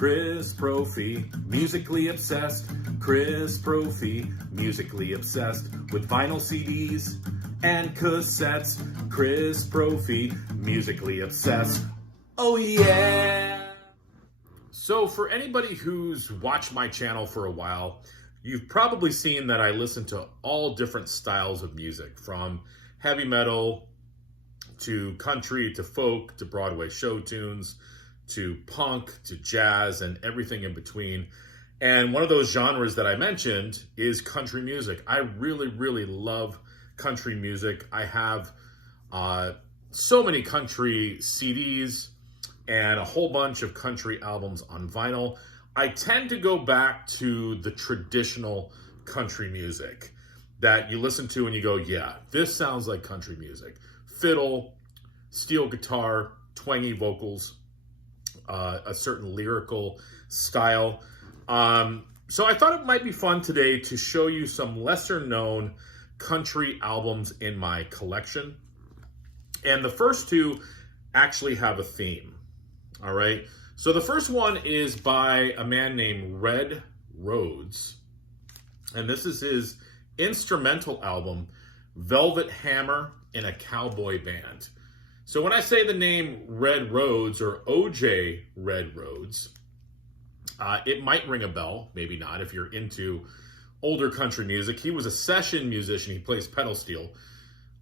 Chris Brophy, musically obsessed. Chris Brophy, musically obsessed with vinyl CDs and cassettes. Chris Brophy, musically obsessed. Oh yeah! So for anybody who's watched my channel for a while, you've probably seen that I listen to all different styles of music, from heavy metal to country to folk to Broadway show tunes to punk to jazz and everything in between. And one of those genres that I mentioned is country music. I really love country music. I have so many country CDs and a whole bunch of country albums on vinyl. I tend to go back to the traditional country music that you listen to and you go, yeah, this sounds like country music. Fiddle, steel guitar, twangy vocals, a certain lyrical style. So I thought it might be fun today to show you some lesser known country albums in my collection. And the first two actually have a theme. All right. So the first one is by a man named Red Rhodes. And this is his instrumental album, Velvet Hammer in a Cowboy Band. So when I say the name Red Rhodes or O.J. Red Rhodes, it might ring a bell, maybe not, if you're into older country music. He was a session musician. He plays pedal steel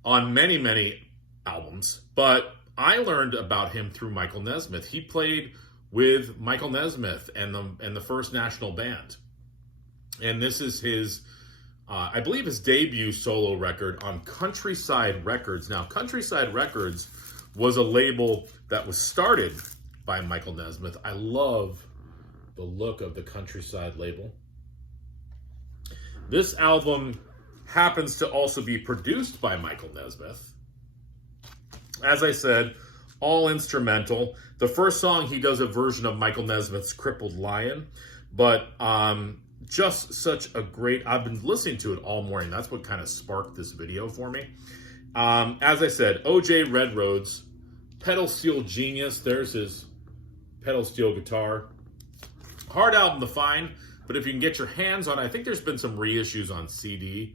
on many albums. But I learned about him through Michael Nesmith. He played with Michael Nesmith and the First National Band. And this is his, I believe, his debut solo record on Countryside Records. Now, Countryside Records was a label that was started by Michael Nesmith. I love the look of the Countryside label. This album happens to also be produced by Michael Nesmith. As I said, all instrumental. The first song, he does a version of Michael Nesmith's Crippled Lion, but just such a great, I've been listening to it all morning. That's what kind of sparked this video for me. As I said, O.J. Red Rhodes, pedal steel genius. There's his pedal steel guitar. Hard album to find, but if you can get your hands on it, I think there's been some reissues on CD.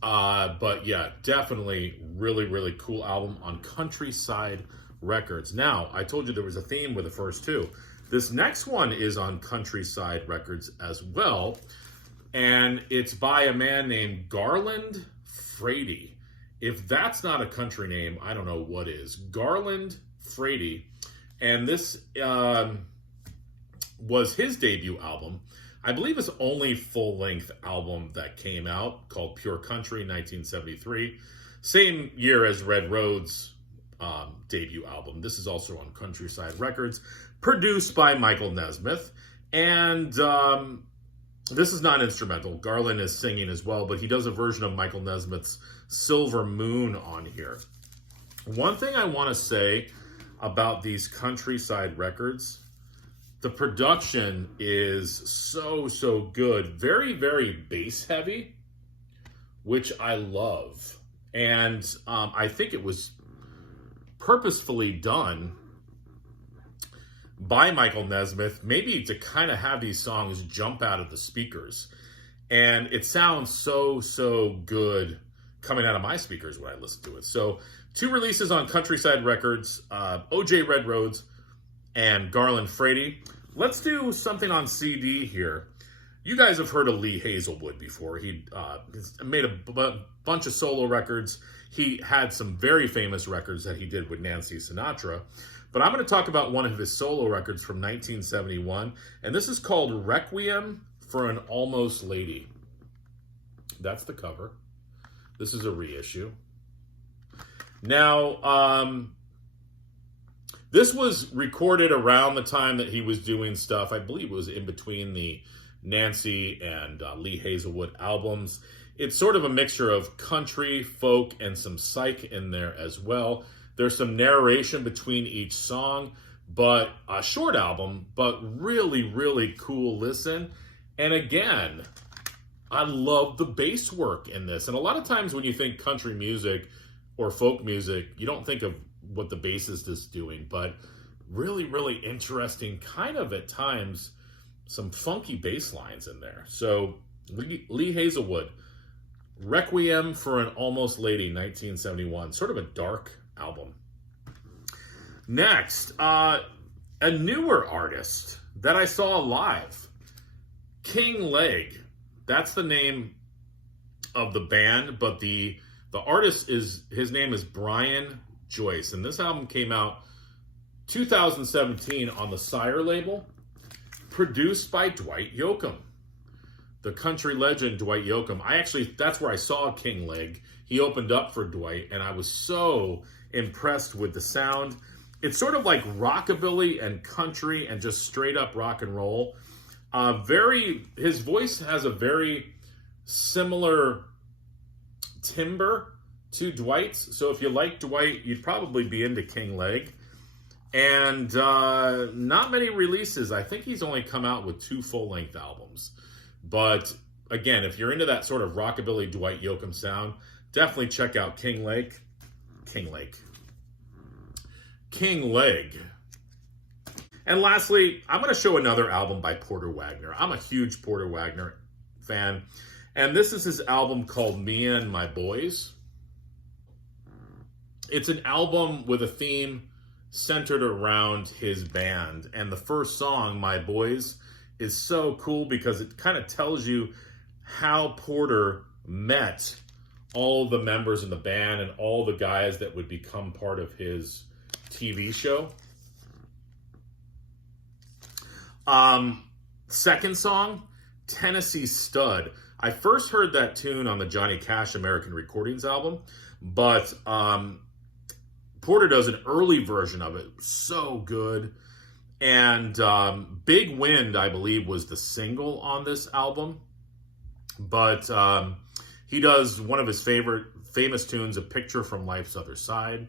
But yeah, definitely really cool album on Countryside Records. Now, I told you there was a theme with the first two. This next one is on Countryside Records as well, and it's by a man named Garland Frady. If that's not a country name, I don't know what is. Garland Frady. And this was his debut album. I believe his only full-length album that came out, called Pure Country, 1973. Same year as Red Rhodes' debut album. This is also on Countryside Records, produced by Michael Nesmith. And this is not instrumental. Garland is singing as well, but he does a version of Michael Nesmith's Silver Moon on here. One thing I want to say about these Countryside Records, the production is so good. Very bass heavy, which I love. And I think it was purposefully done by Michael Nesmith, maybe to kind of have these songs jump out of the speakers. And it sounds so good coming out of my speakers when I listen to it. So, two releases on Countryside Records, O.J. Red Rhodes and Garland Frady. Let's do something on CD here. You guys have heard of Lee Hazelwood before. He made a bunch of solo records. He had some very famous records that he did with Nancy Sinatra. But I'm going to talk about one of his solo records from 1971. And this is called Requiem for an Almost Lady. That's the cover. This is a reissue. Now, this was recorded around the time that he was doing stuff. I believe it was in between the Nancy and Lee Hazelwood albums. It's sort of a mixture of country, folk, and some psych in there as well. There's some narration between each song, but a short album, but really cool listen. And again, I love the bass work in this. And a lot of times when you think country music or folk music, you don't think of what the bassist is doing, but really, really interesting, kind of at times, some funky bass lines in there. So Lee Hazelwood, Requiem for an Almost Lady, 1971. Sort of a dark album. Next, a newer artist that I saw live, King Leg. That's the name of the band, but the artist his name is Brian Joyce, and this album came out 2017 on the Sire label, produced by Dwight Yoakam, the country legend Dwight Yoakam. That's where I saw King Leg. He opened up for Dwight, and I was so impressed with the sound. It's sort of like rockabilly and country and just straight up rock and roll. His voice has a very similar timbre to Dwight's. So if you like Dwight, you'd probably be into King Leg. And not many releases. I think he's only come out with 2 full-length albums. But again, if you're into that sort of rockabilly Dwight Yoakam sound, definitely check out King Leg. And lastly, I'm going to show another album by Porter Wagoner. I'm a huge Porter Wagoner fan. And this is his album called Me and My Boys. It's an album with a theme centered around his band. And the first song, My Boys, is so cool because it kind of tells you how Porter met all the members in the band and all the guys that would become part of his TV show. Second song, Tennessee Stud. I first heard that tune on the Johnny Cash American Recordings album, but Porter does an early version of it. So good. And Big Wind, I believe, was the single on this album. But he does one of his famous tunes, A Picture from Life's Other Side.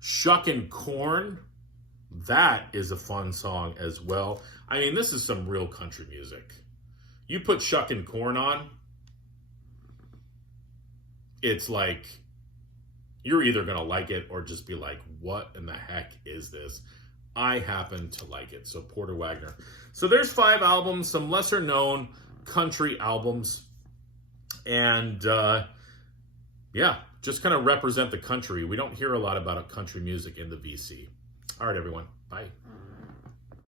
Shuckin' Corn, that is a fun song as well. I mean, this is some real country music. You put Shuckin' Corn on, it's like, you're either going to like it or just be like, what in the heck is this? I happen to like it. So Porter Wagoner. So there's 5 albums, some lesser known country albums. And yeah, just kind of represent the country. We don't hear a lot about country music in the VC. All right, everyone. Bye.